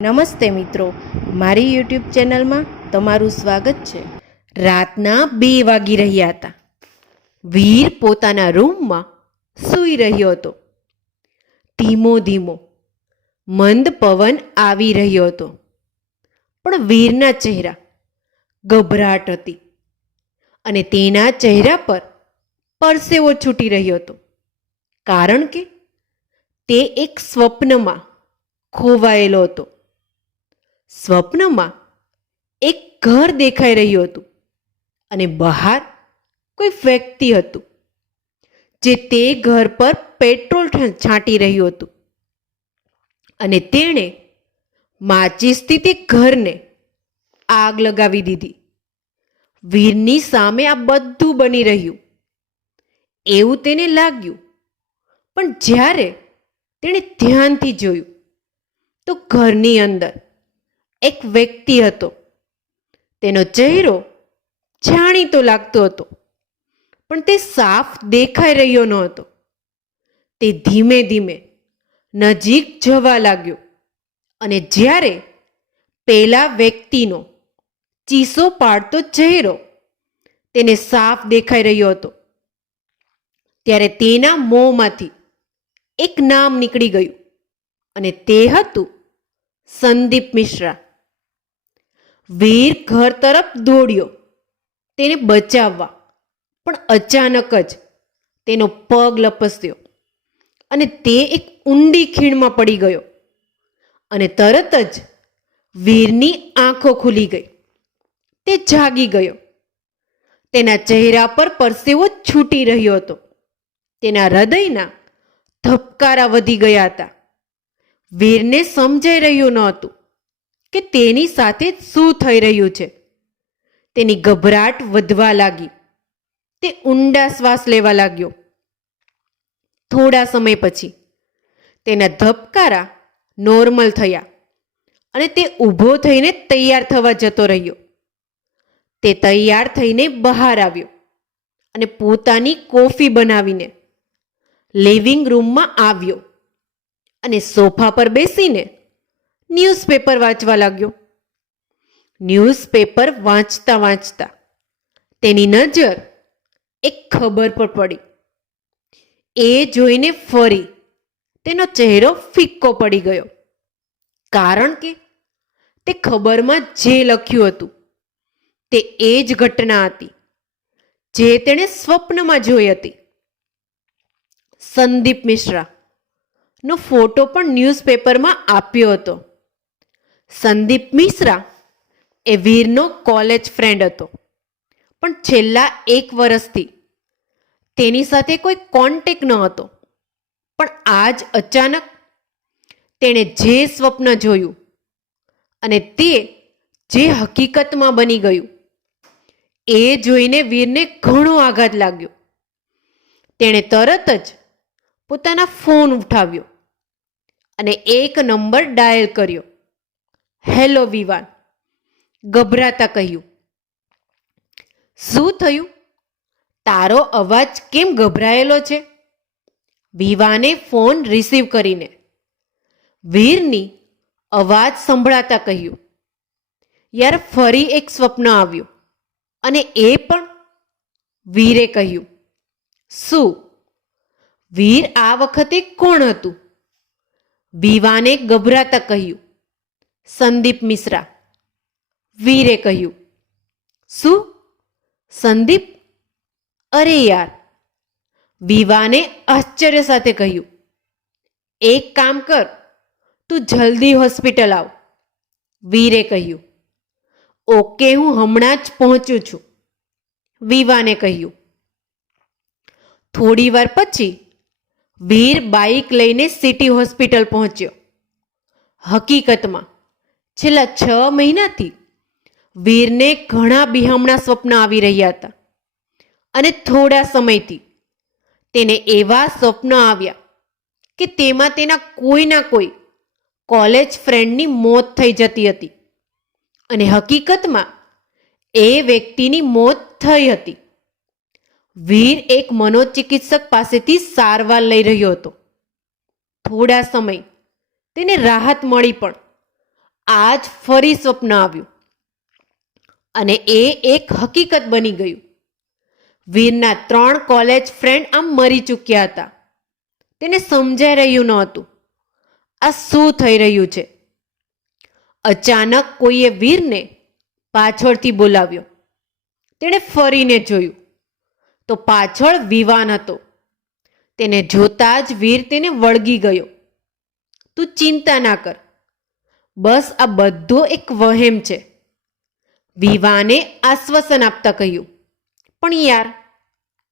નમસ્તે મિત્રો, મારી યુટ્યુબ ચેનલમાં તમારું સ્વાગત છે. રાતના 2 વાગી રહ્યા હતા. વીર પોતાના રૂમમાં સૂઈ રહ્યો હતો. ધીમો ધીમો મંદ પવન આવી રહ્યો હતો, પણ વીરના ચહેરા ગભરાટ હતી અને તેના ચહેરા પર પરસેવો છૂટી રહ્યો હતો, કારણ કે તે એક સ્વપ્નમાં ખોવાયેલો હતો. સ્વપ્નમાં એક ઘર દેખાઈ રહ્યું હતું અને બહાર કોઈ વ્યક્તિ હતું જે તે ઘર પર પેટ્રોલ છાંટી રહ્યું હતું અને તેણે માચિસથી તે ઘરને આગ લગાવી દીધી. વીરની સામે આ બધું બની રહ્યું એવું તેને લાગ્યું, પણ જ્યારે તેણે ધ્યાનથી જોયું તો ઘરની અંદર એક વ્યક્તિ હતો. તેનો ચહેરો જાણીતો લાગતો હતો, પણ તે સાફ દેખાઈ રહ્યો ન હતો. તે ધીમે ધીમે નજીક જવા લાગ્યો અને જ્યારે પેલા વ્યક્તિનો ચીસો પાડતો ચહેરો તેને સાફ દેખાઈ રહ્યો હતો, ત્યારે તેના મોંમાંથી એક નામ નીકળી ગયું અને તે હતું સંદીપ મિશ્રા. વીર ઘર તરફ દોડ્યો તેને બચાવવા, પણ અચાનક જ તેનો પગ લપસ્યો અને તે એક ઊંડી ખીણમાં પડી ગયો અને તરત જ વીરની આંખો ખુલી ગઈ. તે જાગી ગયો. તેના ચહેરા પર પરસેવો છૂટી રહ્યો હતો. તેના હૃદયના ધબકારા વધી ગયા હતા. વીરને સમજાઈ રહ્યું ન હતું કે તેની સાથે શું થઈ રહ્યું છે. તેની ગભરાટ વધવા લાગી. તે ઊંડા શ્વાસ લેવા લાગ્યો. થોડા સમય પછી તેના ધબકારા નોર્મલ થયા અને તે ઊભો થઈને તૈયાર થવા જતો રહ્યો. તે તૈયાર થઈને બહાર આવ્યો અને પોતાની કોફી બનાવીને લિવિંગ રૂમમાં આવ્યો અને સોફા પર બેસીને ન્યૂઝપેપર વાંચવા લાગ્યો. ન્યૂઝપેપર વાંચતા વાંચતા તેની નજર એક ખબર પર પડી. એ જોઈને ફરી તેનો ચહેરો ફિક્કો પડી ગયો, કારણ કે તે ખબરમાં જે લખ્યું હતું તે એ જ ઘટના હતી જે તેણે સ્વપ્નમાં જોઈ હતી. સંદીપ મિશ્રા નો ફોટો પણ ન્યૂઝપેપરમાં આપ્યો હતો. સંદીપ મિશ્રા એ વીરનો કોલેજ ફ્રેન્ડ હતો, પણ છેલ્લા 1 વર્ષથી તેની સાથે કોઈ કોન્ટેક્ટ ન હતો. પણ આજ અચાનક તેણે જે સ્વપ્ન જોયું અને તે જે હકીકતમાં બની ગયું એ જોઈને વીરને ઘણો આઘાત લાગ્યો. તેણે તરત જ પોતાના ફોન ઉઠાવ્યો અને એક નંબર ડાયલ કર્યો. હેલો વિવાન, ગભરાતા કહ્યું. શું થયું? તારો અવાજ કેમ ગભરાયેલો છે? વિવાને ફોન રિસીવ કરીને વીરની અવાજ સંભળાતા કહ્યું. યાર, ફરી એક સ્વપ્ન આવ્યું. અને એ પણ? વીરે કહ્યું. શું? વીર આ વખતે કોણ હતું? વિવાને ગભરાતા કહ્યું. સંદીપ મિશ્રા. વીરે કહ્યું. શું? સંદીપ? અરે યાર! વિવાને આશ્ચર્ય સાથે કહ્યું. એક કામ કર, તું જલ્દી હોસ્પિટલ આવ. વીરે કહ્યું. ઓકે, હું હમણાં જ પહોંચું છું. વિવાને કહ્યું. થોડી વાર પછી વીર બાઇક લઈને સિટી હોસ્પિટલ પહોંચ્યો. હકીકતમાં છેલ્લા 6 મહિનાથી વીરને ઘણા બિહામણા સ્વપ્ન આવી રહ્યા હતા અને થોડા સમયથી તેને એવા સ્વપ્ન આવ્યા કે તેમાં તેના કોઈના કોઈ કોલેજ ફ્રેન્ડની મોત થઈ જતી હતી અને હકીકતમાં એ વ્યક્તિની મોત થઈ હતી. વીર એક મનોચિકિત્સક પાસેથી સારવાર લઈ રહ્યો હતો. થોડા સમય તેને રાહત મળી, પણ આજ ફરી સ્વપ્ન આવ્યું અને એ એક હકીકત બની ગયું. વીરના 3 કોલેજ ફ્રેન્ડ આમ મરી ચૂક્યા હતા. તેને સમજાઈ રહ્યું નહોતું આ શું થઈ રહ્યું છે. અચાનક કોઈએ વીરને પાછળથી બોલાવ્યો. તેણે ફરીને જોયું તો પાછળ વિવાન હતો. તેને જોતા જ વીર તેને વળગી ગયો. તું ચિંતા ના કર, બસ આ બધો એક વહેમ છે, વિવાને આશ્વાસન આપતા કહ્યું. પણ યાર,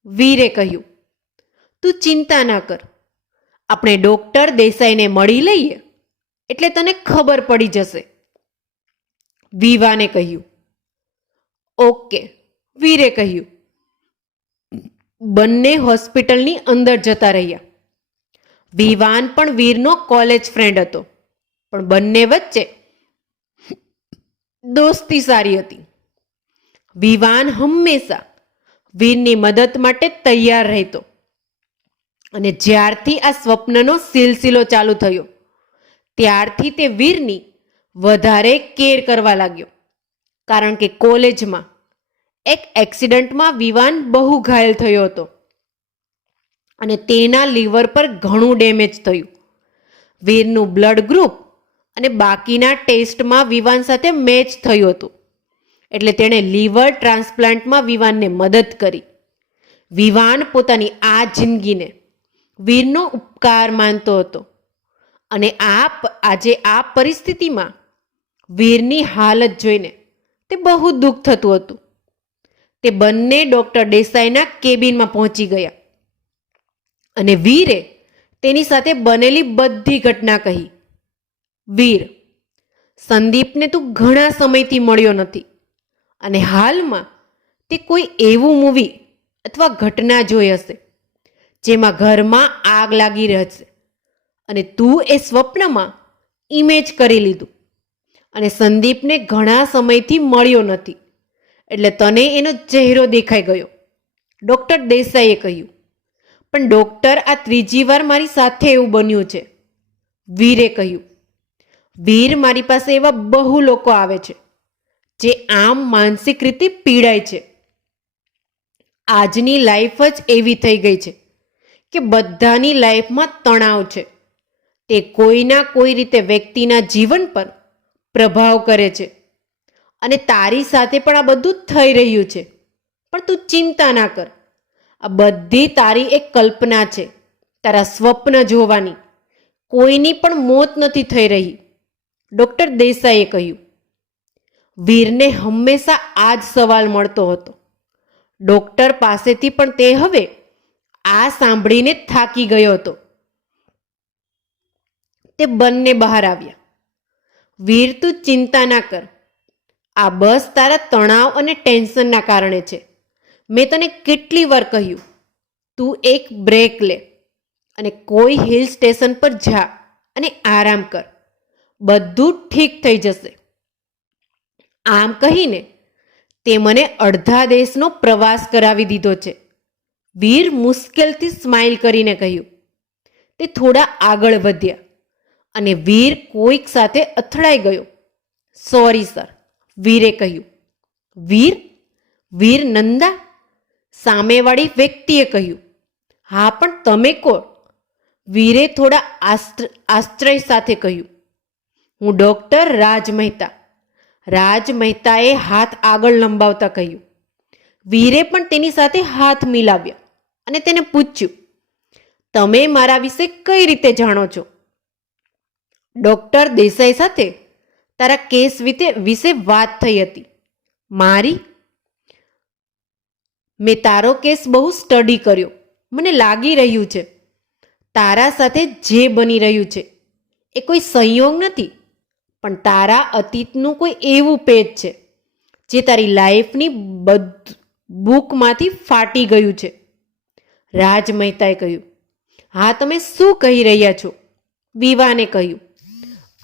વીરે કહ્યું, તું ચિંતા ના કર, આપણે ડોક્ટર દેસાઈને મળી લઈએ એટલે તને ખબર પડી જશે. વિવાને કહ્યું. ઓકે, વીરે કહ્યું. બંને હોસ્પિટલની અંદર જતા રહ્યા. વિવાન પણ વીરનો કોલેજ ફ્રેન્ડ હતો, પણ બંને વચ્ચે દોસ્તી સારી હતી. વિવાન હંમેશા વીરની મદદ માટે તૈયાર રહેતો અને જ્યારથી આ સ્વપ્નનો સિલસિલો ચાલુ થયો ત્યારથી તે વીરની વધારે કેર કરવા લાગ્યો. કારણ કે કોલેજમાં એક એક્સિડન્ટમાં વિવાન બહુ ઘાયલ થયો હતો અને તેના લીવર પર ઘણું ડેમેજ થયું. વીરનું બ્લડ ગ્રુપ અને બાકીના ટેસ્ટમાં વિવાન સાથે મેચ થયું હતું, એટલે તેણે લીવર ટ્રાન્સપ્લાન્ટમાં વિવાનને મદદ કરી. વિવાન પોતાની આ જિંદગીને વીરનો ઉપકાર માનતો હતો અને આજે આ પરિસ્થિતિમાં વીરની હાલત જોઈને તે બહુ દુઃખ થતું હતું. તે બંને ડોક્ટર દેસાઈના કેબિનમાં પહોંચી ગયા અને વીરે તેની સાથે બનેલી બધી ઘટના કહી. વીર, સંદીપને તું ઘણા સમયથી મળ્યો નથી અને હાલમાં તે કોઈ એવું મૂવી અથવા ઘટના જોઈ હશે જેમાં ઘરમાં આગ લાગી રહેશે અને તું એ સ્વપ્નમાં ઇમેજ કરી લીધું અને સંદીપને ઘણા સમયથી મળ્યો નથી એટલે તને એનો ચહેરો દેખાઈ ગયો, ડોક્ટર દેસાઈએ કહ્યું. પણ ડોક્ટર, આ 3જી વાર મારી સાથે એવું બન્યું છે, વીરે કહ્યું. વીર, મારી પાસે એવા બહુ લોકો આવે છે જે આમ માનસિક રીતે પીડાય છે. આજની લાઈફ જ એવી થઈ ગઈ છે કે બધાની લાઈફમાં તણાવ છે. તે કોઈના કોઈ રીતે વ્યક્તિના જીવન પર પ્રભાવ કરે છે અને તારી સાથે પણ આ બધું થઈ રહ્યું છે. પણ તું ચિંતા ના કર, આ બધી તારી એક કલ્પના છે, તારા સ્વપ્ન જોવાની. કોઈની પણ મોત નથી થઈ રહી, ડોક્ટર દેસાઈએ કહ્યું. વીરને હંમેશા આ જ સવાલ મળતો હતો. ડોક્ટર પાસેથી પણ તે હવે આ સાંભળીને થાકી ગયો હતો. તે બંને બહાર આવ્યા. વીર, તું ચિંતા ના કર, આ બસ તારા તણાવ અને ટેન્શનના કારણે છે. મેં તને કેટલી વાર કહ્યું, તું એક બ્રેક લે અને કોઈ હિલ સ્ટેશન પર જા અને આરામ કર, બધું ઠીક થઈ જશે. આમ કહીને તે મને અડધા દેશનો પ્રવાસ કરાવી દીધો છે, વીર મુશ્કેલથી સ્માઇલ કરીને કહ્યું. તે થોડા આગળ વધ્યા અને વીર કોઈક સાથે અથડાઈ ગયો. સોરી સર, વીરે કહ્યું. વીર? વીર નંદા? સામેવાળી વ્યક્તિએ કહ્યું. હા, પણ તમે કોણ? વીરે થોડા આશ્ચર્ય સાથે કહ્યું. હું ડોક્ટર રાજ મહેતા. રાજ મહેતાએ હાથ આગળ લંબાવતા કહ્યું. વીરે પણ તેની સાથે હાથ મિલાવ્યા અને તેને પૂછ્યું, તમે મારા વિશે કઈ રીતે જાણો છો? ડોક્ટર દેસાઈ સાથે તારા કેસ વિશે વાત થઈ હતી. મારી? મેં તારો કેસ બહુ સ્ટડી કર્યો. મને લાગી રહ્યું છે તારા સાથે જે બની રહ્યું છે એ કોઈ સંયોગ નથી, પણ તારા અતીતનું કોઈ એવું પેજ છે જે તારી લાઈફની બુકમાંથી ફાટી ગયું છે. રાજ મહેતાએ કહ્યું. હા, તમે શું કહી રહ્યા છો? વિવાને કહ્યું.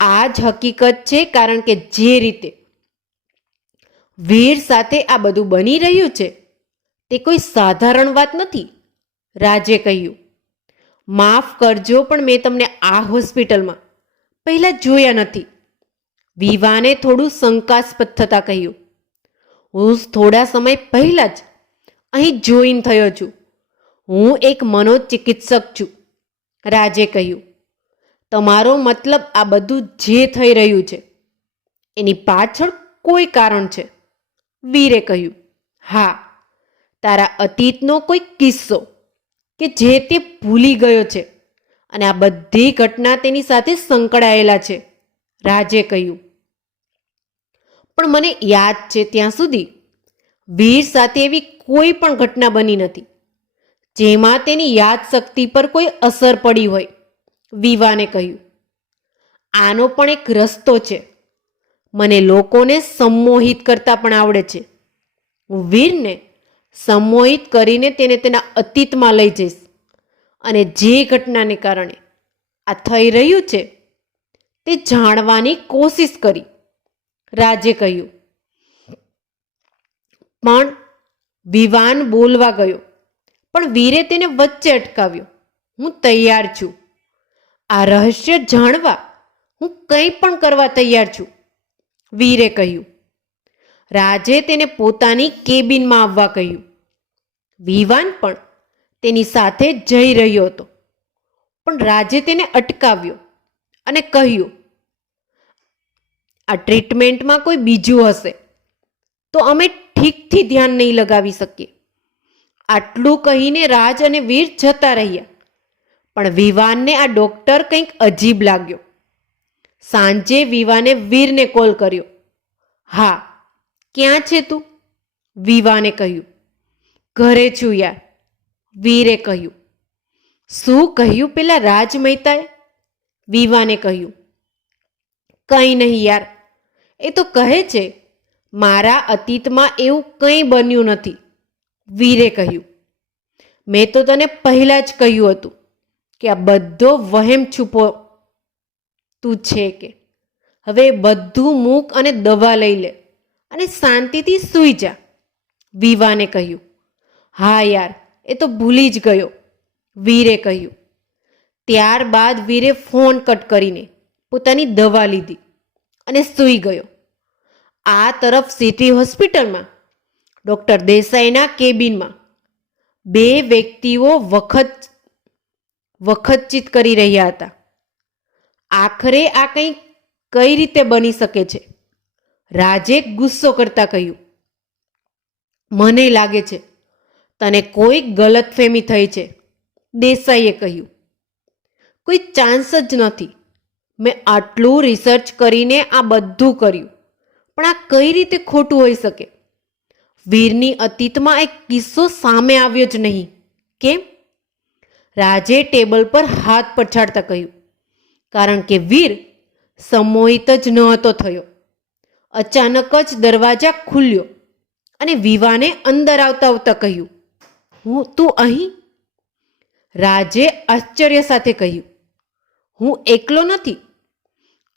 આ જ હકીકત છે, કારણ કે જે રીતે વીર સાથે આ બધું બની રહ્યું છે તે કોઈ સાધારણ વાત નથી, રાજે કહ્યું. માફ કરજો, પણ મેં તમને આ હોસ્પિટલમાં પહેલા જોયા નથી. વિવાને થોડું શંકાસ્પદ થતાં કહ્યું, હું થોડા સમય પહેલાં જ અહીં જોઈન થયો છું. હું એક મનોચિકિત્સક છું. રાજે કહ્યું, તમારો મતલબ આ બધું જે થઈ રહ્યું છે એની પાછળ કોઈ કારણ છે? વીરે કહ્યું, હા, તારા અતીતનો કોઈ કિસ્સો કે જે તે ભૂલી ગયો છે અને આ બધી ઘટના તેની સાથે સંકળાયેલા છે. રાજે કહ્યું, પણ મને યાદ છે ત્યાં સુધી વીર સાથે એવી કોઈ પણ ઘટના બની નથી જેમાં તેની યાદશક્તિ પર કોઈ અસર પડી હોય. વિવાને કહ્યું, આનો પણ એક રસ્તો છે. મને લોકોને સંમોહિત કરતા પણ આવડે છે. હું વીરને સંમોહિત કરીને તેને તેના અતીતમાં લઈ જઈશ અને જે ઘટનાને કારણે આ થઈ રહ્યું છે તે જાણવાની કોશિશ કરી. રાજે કહ્યું, પણ વિવાન બોલવા ગયો, પણ વીરે તેને વચ્ચે અટકાવ્યો. હું તૈયાર છું. આ રહસ્ય જાણવા હું કંઈ પણ કરવા તૈયાર છું, વીરે કહ્યું. રાજે તેને પોતાની કેબિનમાં આવવા કહ્યું. વિવાન પણ તેની સાથે જઈ રહ્યો હતો, પણ રાજે તેને અટકાવ્યો અને કહ્યું, આ ટ્રીટમેન્ટમાં કોઈ બીજું હશે તો અમે ઠીકથી ધ્યાન નહીં લગાવી શકીએ. આટલું કહીને રાજ અને વીર જતા રહ્યા. પણ વિવાનને આ ડોક્ટર કંઈક અજીબ લાગ્યો. સાંજે વિવાને વીરને કોલ કર્યો. હા, ક્યાં છે તું? વિવાને કહ્યું, ઘરે છું યાર. વીરે કહ્યું, શું કહ્યું પેલા રાજ મહેતાએ? વિવાને કહ્યું, કંઈ નહીં યાર, એ તો કહે છે મારા અતીતમાં એવું કંઈ બન્યું નથી. વીરે કહ્યું, મેં તો તને પહેલાં જ કહ્યું હતું કે આ બધો વહેમ છૂપો તું છે કે હવે બધું મૂક અને દવા લઈ લે અને શાંતિથી સૂઈ જા. વિવાને કહ્યું, હા યાર, એ તો ભૂલી જ ગયો. વીરે કહ્યું. ત્યારબાદ વીરે ફોન કટ કરીને પોતાની દવા લીધી અને સૂઈ ગયો. આ તરફ સિટી હોસ્પિટલમાં ડૉક્ટર દેસાઈના કેબિનમાં બે વ્યક્તિઓ વખતચીત કરી રહ્યા હતા. આખરે આ કંઈ કઈ રીતે બની શકે છે? રાજે ગુસ્સો કરતા કહ્યું, મને લાગે છે તને કોઈ ગલતફહેમી થઈ છે. દેસાઈએ કહ્યું, કોઈ ચાન્સ જ નથી. મેં આટલું રિસર્ચ કરીને આ બધું કર્યું, પણ આ કઈ રીતે ખોટું હોઈ શકે? વીરની અતીતમાં એક કિસ્સો સામે આવ્યો જ નહીં. કેમ? રાજે ટેબલ પર હાથ પછાડતા કહ્યું, કારણ કે વીર સંમોહિત જ નહોતો થયો. અચાનક જ દરવાજા ખુલ્યો અને વિવાને અંદર આવતા આવતા કહ્યું, તું અહીં? રાજે આશ્ચર્ય સાથે કહ્યું, હું એકલો નથી.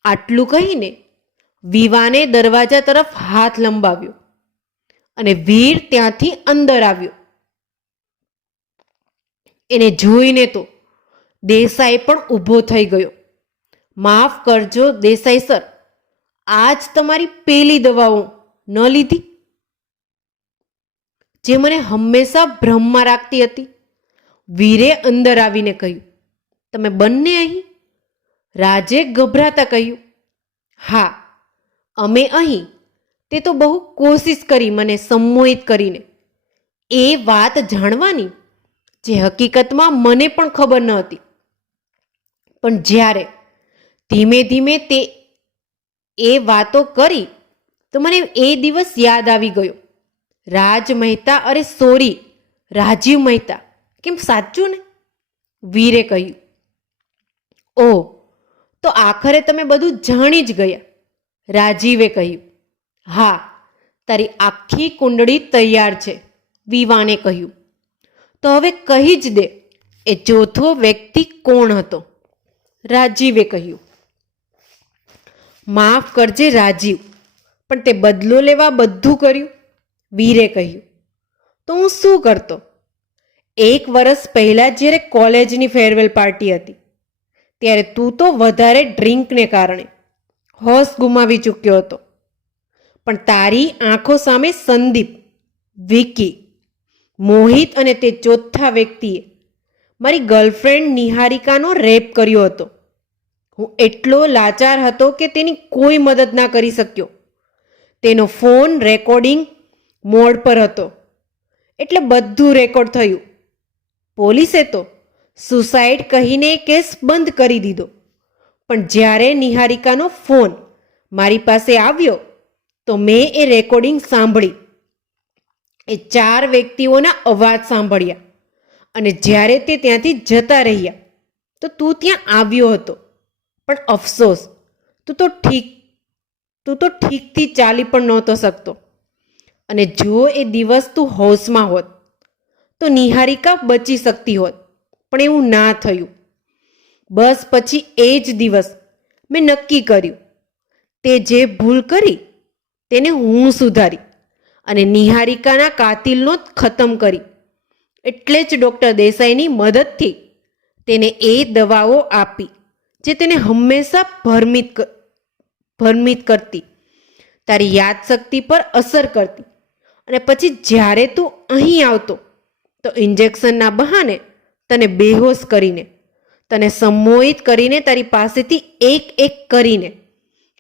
આટલું કહીને વિવાને દરવાજા તરફ હાથ લંબાવ્યો અને વીર ત્યાંથી અંદર આવ્યો. એને જોઈને તો દેસાઈ પણ ઊભો થઈ ગયો. માફ કરજો દેસાઈ સર, આજ તમારી પેલી દવાઓ ન લીધી જે મને હંમેશા ભ્રમમાં રાખતી હતી. વીરે અંદર આવીને કહ્યું, તમે બંને અહીં? રાજે ગભરાતા કહ્યું, હા, અમે અહીં. તે તો બહુ કોશિશ કરી મને સંમોહિત કરીને એ વાત જાણવાની જે હકીકતમાં મને પણ ખબર ન હતી. પણ જ્યારે ધીમે ધીમે તે એ વાતો કરી તો મને એ દિવસ યાદ આવી ગયો. રાજ મહેતા, અરે સોરી, રાજીવ મહેતા. કેમ, સાચું ને? વીરે કહ્યું, ઓહ, તો આખરે તમે બધું જાણી જ ગયા. રાજીવે કહ્યું, હા, તારી આખી કુંડળી તૈયાર છે. વિવાને કહ્યું, તો હવે કહી જ દે એ ચોથો વ્યક્તિ કોણ હતો? રાજીવે કહ્યું, માફ કરજે રાજીવ, પણ તે બદલો લેવા બધું કર્યું. વીરે કહ્યું, તો હું શું કરતો? 1 વર્ષ પહેલાં જ્યારે કોલેજની ફેરવેલ પાર્ટી હતી ત્યારે તું તો વધારે ડ્રિંકને કારણે હોશ ગુમાવી ચૂક્યો હતો. પણ તારી આંખો સામે સંદીપ, વિકી, મોહિત અને તે ચોથા વ્યક્તિએ મારી ગર્લફ્રેન્ડ નિહારિકાનો રેપ કર્યો હતો. હું એટલો લાચાર હતો કે તેની કોઈ મદદ ના કરી શક્યો. તેનો ફોન રેકોર્ડિંગ મોડ પર હતો, એટલે બધું રેકોર્ડ થયું. પોલીસે તો સુસાઇડ કહીને કેસ બંધ કરી દીધો. પણ જ્યારે નિહારિકાનો ફોન મારી પાસે આવ્યો તો મેં એ રેકોર્ડિંગ સાંભળી. એ 4 વ્યક્તિઓના અવાજ સાંભળ્યા. અને જ્યારે તે ત્યાંથી જતા રહ્યા તો તું ત્યાં આવ્યો હતો. પણ અફસોસ, તું તો ઠીકથી ચાલી પણ નહોતો શકતો. અને જો એ દિવસ તું હોશમાં હોત તો નિહારિકા બચી શકતી હોત. પણ એવું ના થયું. બસ પછી એ જ દિવસ મેં નક્કી કર્યું, તે જે ભૂલ કરી તેને હું સુધારી અને નિહારિકાના કાતિલનો ખતમ કરી. એટલે જ ડૉક્ટર દેસાઈની મદદથી તેને એ દવાઓ આપી જે તેને હંમેશા ભ્રમિત કરતી, તારી યાદશક્તિ પર અસર કરતી. અને પછી જ્યારે તું અહીં આવતો તો ઇન્જેક્શનના બહાને તને બેહોશ કરીને, તને સંમોહિત કરીને તારી પાસેથી એક એક કરીને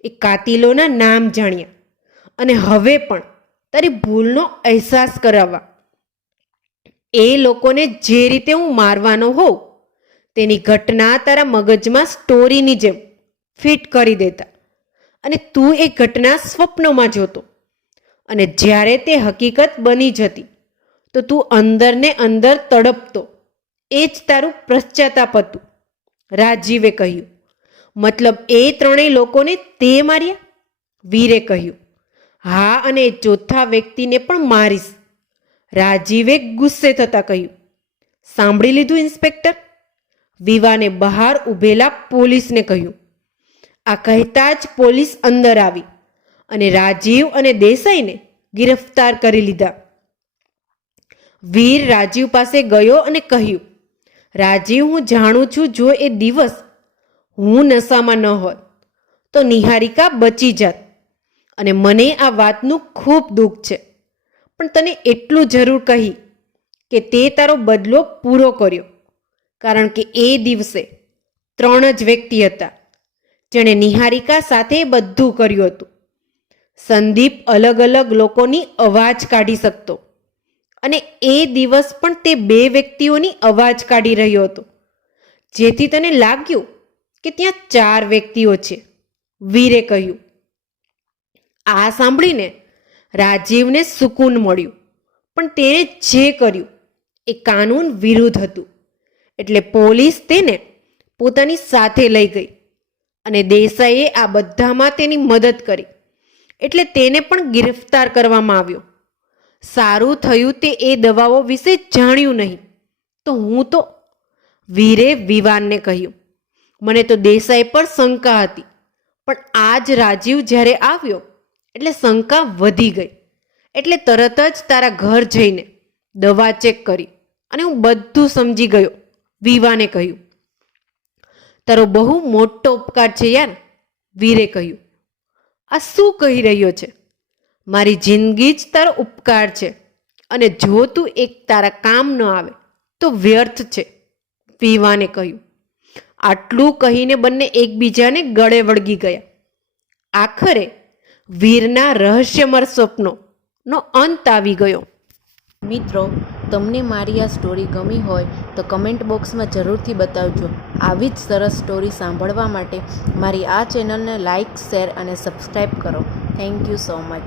એ કાતિલોના નામ જાણ્યા અને હવે પણ તારી ભૂલનો અહેસાસ કરાવવા. એ લોકોને જે રીતે હું મારવાનો હોઉં તેની ઘટના તારા મગજમાં સ્ટોરીની જેમ ફિટ કરી દેતા અને તું એ ઘટના સ્વપ્નમાં જોતો. અને જ્યારે તે હકીકત બની જતી તો તું અંદરને અંદર તડપતો. એ જ તારું પશ્ચાતાપ હતું, રાજીવે કહ્યું. મતલબ એ 3 લોકોને તે માર્યા? વીરે કહ્યું. હા, અને એ ચોથા વ્યક્તિને પણ મારીશ. રાજીવે ગુસ્સે થતાં કહ્યું. સાંભળી લીધું ઇન્સ્પેક્ટર? વિવાને બહાર ઊભેલા પોલીસને કહ્યું. આ કહેતા જ પોલીસ અંદર આવી અને રાજીવ અને દેસાઈને ગિરફ્તાર કરી લીધા. વીર રાજીવ પાસે ગયો અને કહ્યું, રાજીવ, હું જાણું છું જો એ દિવસ હું નશામાં ન હોત તો નિહારિકા બચી જાત અને મને આ વાતનું ખૂબ દુઃખ છે. પણ તને એટલું જરૂર કહી કે તે તારો બદલો પૂરો કર્યો, કારણ કે એ દિવસે 3 જ વ્યક્તિ હતા જેણે નિહારિકા સાથે બધું કર્યું હતું. સંદીપ અલગ અલગ લોકોની અવાજ કાઢી શકતો અને એ દિવસ પણ તે 2 વ્યક્તિઓની અવાજ કાઢી રહ્યો હતો, જેથી તને લાગ્યું કે ત્યાં 4 વ્યક્તિઓ છે, વીરે કહ્યું. આ સાંભળીને રાજીવને સુકૂન મળ્યું, પણ તેણે જે કર્યું એ કાનૂન વિરુદ્ધ હતું. એટલે પોલીસ તેને પોતાની સાથે લઈ ગઈ અને દેસાઈએ આ બધામાં તેની મદદ કરી. એટલે તેને પણ ગિરફ્તાર કરવામાં આવ્યો. સારું થયું તે એ દવાઓ વિશે જાણ્યું નહીં તો હું તો, વીરે વિવાનને કહ્યું. મને તો દેસાઈ પર શંકા હતી, પણ આજ રાજીવ જ્યારે આવ્યો એટલે શંકા વધી ગઈ. એટલે તરત જ તારા ઘર જઈને દવા ચેક કરી અને હું બધું સમજી ગયો, વિવાને કહ્યું. તારો બહુ મોટો ઉપકાર છે યાર, વીરે કહ્યું. આ શું કહી રહ્યો છે? મારી જિંદગી જ તારો ઉપકાર છે અને જો તું એક તારા કામ ન આવે તો વ્યર્થ છે, વિવાને કહ્યું. આટલું કહીને બંને એકબીજાને ગળે વળગી ગયા. આખરે વીરના રહસ્યમય સ્વપ્નોનો અંત આવી ગયો. મિત્રો, તમને મારી આ સ્ટોરી ગમી હોય તો કમેન્ટ બોક્સમાં જરૂરથી બતાવજો. આવી જ સરસ સ્ટોરી સાંભળવા માટે મારી આ ચેનલને લાઇક, શેર અને સબસ્ક્રાઈબ કરો. Thank you so much.